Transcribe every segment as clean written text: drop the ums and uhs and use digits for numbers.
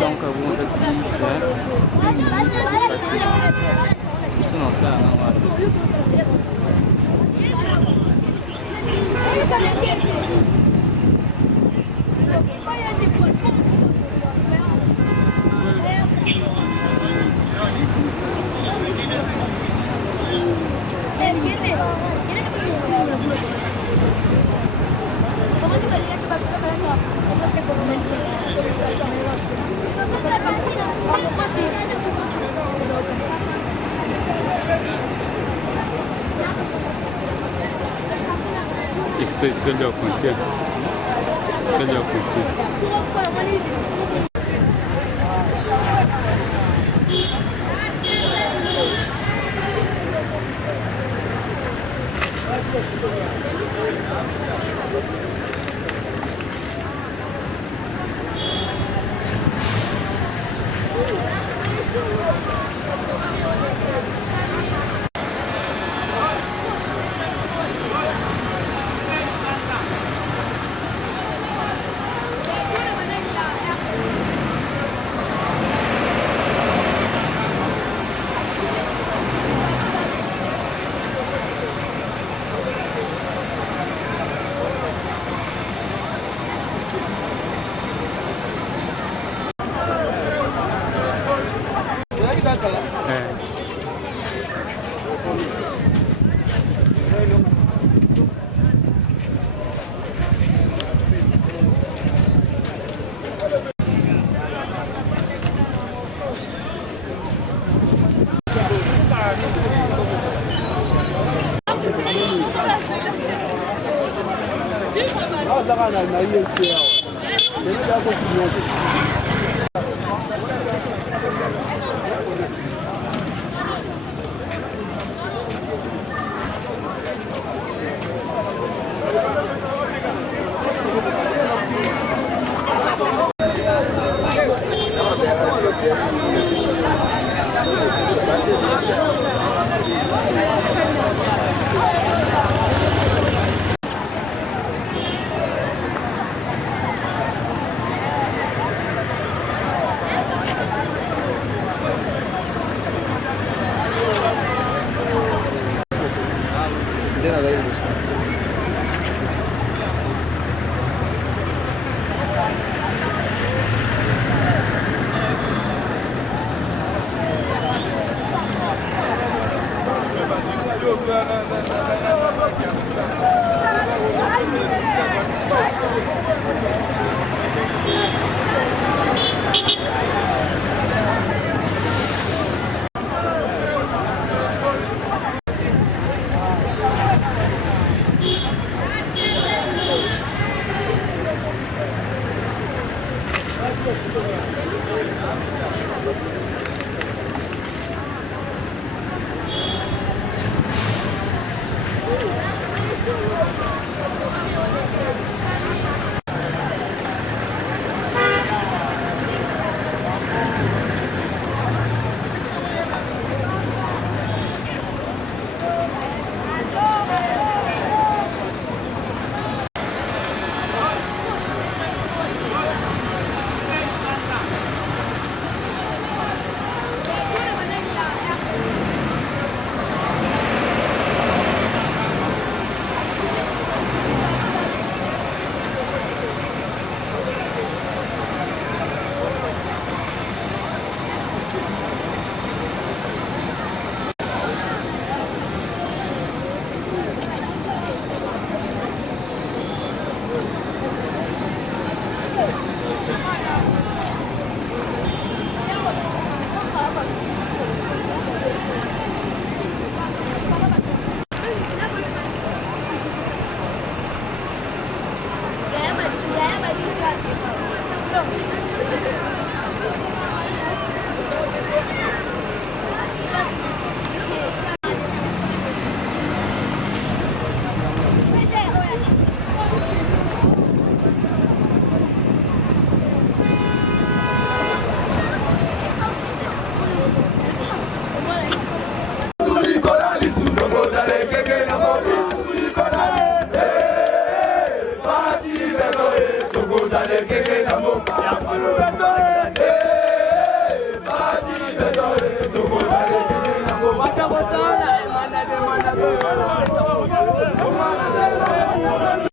Donc, vous me faites sinon ça, Escolheu com o quê? Escolheu com o quê? na ISP hawa. Ndio hapo tunaona.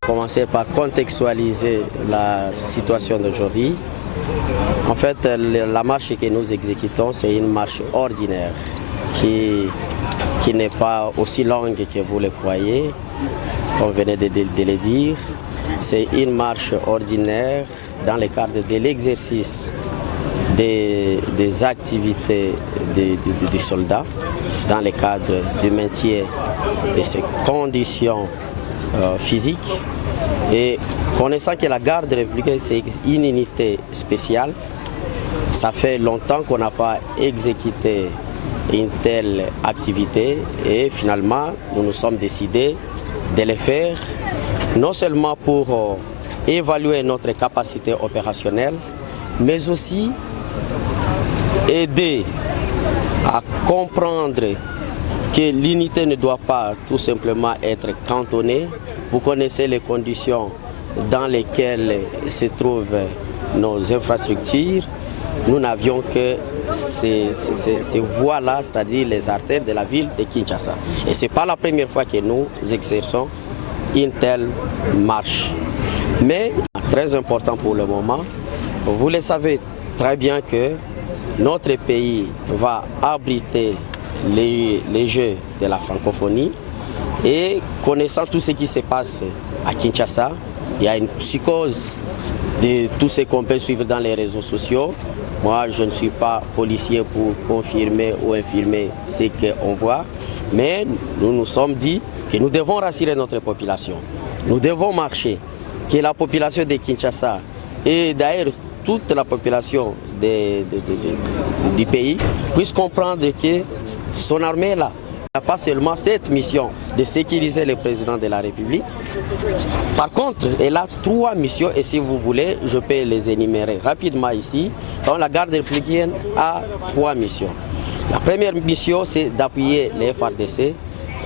Commencer par contextualiser la situation d'aujourd'hui. En fait, la marche que nous exécutons, c'est une marche ordinaire qui n'est pas aussi longue que vous le croyez, comme venez de le dire. C'est une marche ordinaire dans le cadre de l'exercice des activités du soldat, dans le cadre du maintien de ses conditions physiques. Et connaissant que la garde républicaine, c'est une unité spéciale, ça fait longtemps qu'on n'a pas exécuté une telle activité et finalement nous nous sommes décidés de le faire, non seulement pour évaluer notre capacité opérationnelle, mais aussi aider à comprendre que l'unité ne doit pas tout simplement être cantonnée. Vous connaissez les conditions dans lesquelles se trouvent nos infrastructures. Nous n'avions que ces voies-là, c'est-à-dire les artères de la ville de Kinshasa. Et ce n'est pas la première fois que nous exerçons une telle marche. Mais, très important pour le moment, vous le savez très bien que notre pays va abriter les Jeux de la francophonie et connaissant tout ce qui se passe à Kinshasa, il y a une psychose de tout ce qu'on peut suivre dans les réseaux sociaux. Moi, je ne suis pas policier pour confirmer ou infirmer ce qu'on voit, mais nous nous sommes dit que nous devons rassurer notre population. Nous devons marcher, que la population de Kinshasa et d'ailleurs toute la population du pays puisse comprendre que son armée est là. Il n'y a pas seulement cette mission de sécuriser le président de la République. Par contre, elle a 3 missions et si vous voulez, je peux les énumérer rapidement ici. Donc, la garde républicaine a 3 missions. La première mission, c'est d'appuyer les FARDC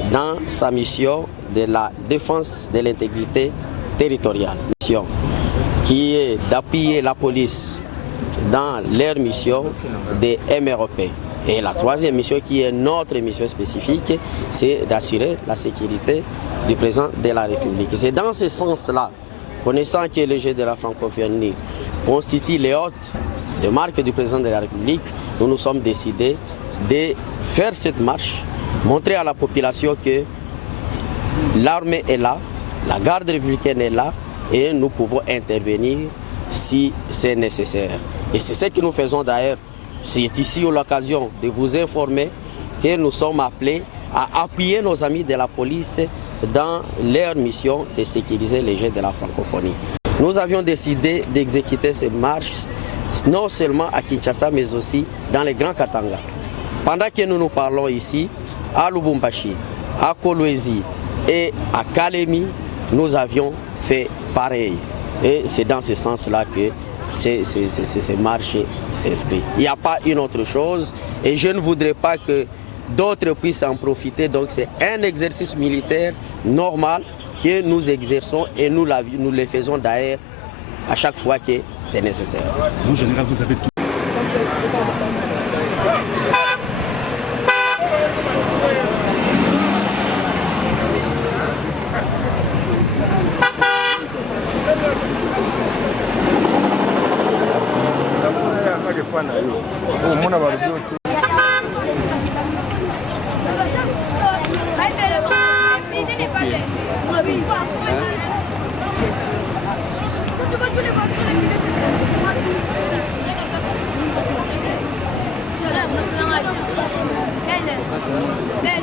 dans sa mission de la défense de l'intégrité territoriale. Mission qui est d'appuyer la police dans leur mission de MROP. Et la 3e mission, qui est notre mission spécifique, c'est d'assurer la sécurité du président de la République. C'est dans ce sens-là, connaissant que le jeu de la francophonie constitue les hôtes de marque du président de la République, nous nous sommes décidés de faire cette marche, montrer à la population que l'armée est là, la garde républicaine est là et nous pouvons intervenir si c'est nécessaire. Et c'est ce que nous faisons d'ailleurs. C'est ici l'occasion de vous informer que nous sommes appelés à appuyer nos amis de la police dans leur mission de sécuriser les Jeux de la francophonie. Nous avions décidé d'exécuter ces marches non seulement à Kinshasa mais aussi dans les Grands Katanga. Pendant que nous nous parlons ici, à Lubumbashi, à Kolwezi et à Kalemi, nous avions fait pareil. Et c'est dans ce sens-là que ces marches s'inscrivent. Il n'y a pas une autre chose et je ne voudrais pas que d'autres puissent en profiter. Donc c'est un exercice militaire normal que nous exerçons et nous le faisons d'ailleurs à chaque fois que c'est nécessaire. Vous, général, vous avez tout.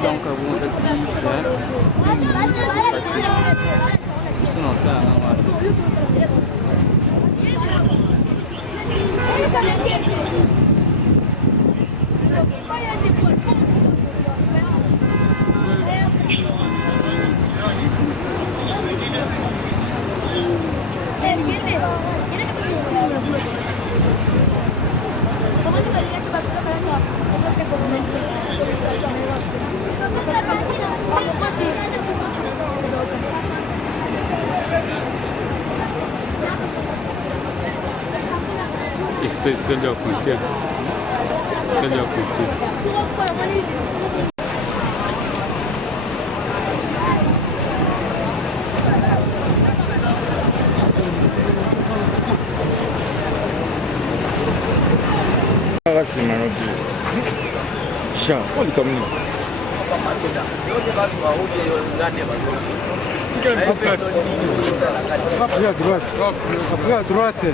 Donc, vous me dites, Espèce très bien compté. Très bien compté. Sha, oli kamni. Après à droite. Après à droite. Après à droite.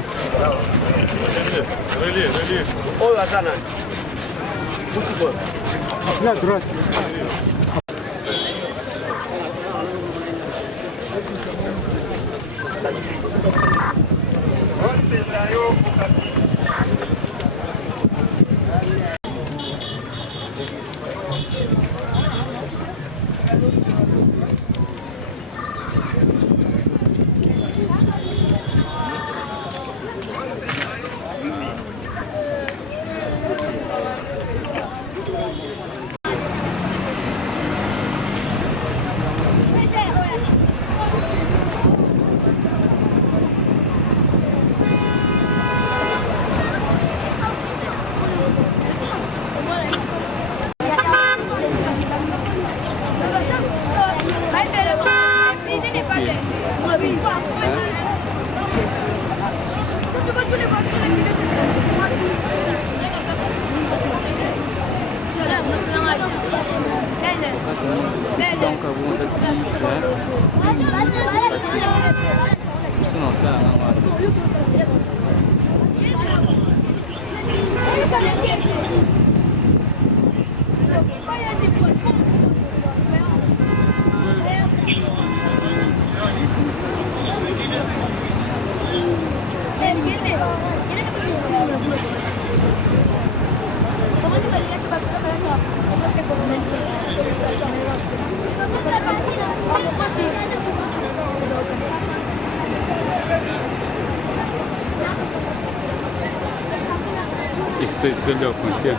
Espèce très bien compté.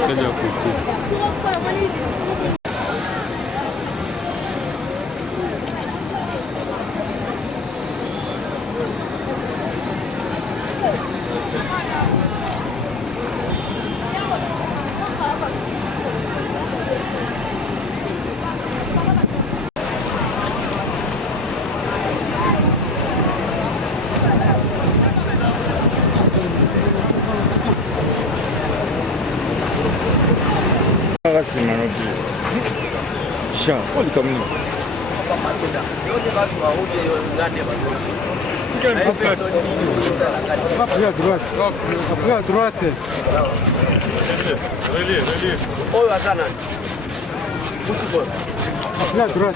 Très bien compté. Sha, oli kamni. Après à droite. Après à droite. Après à droite.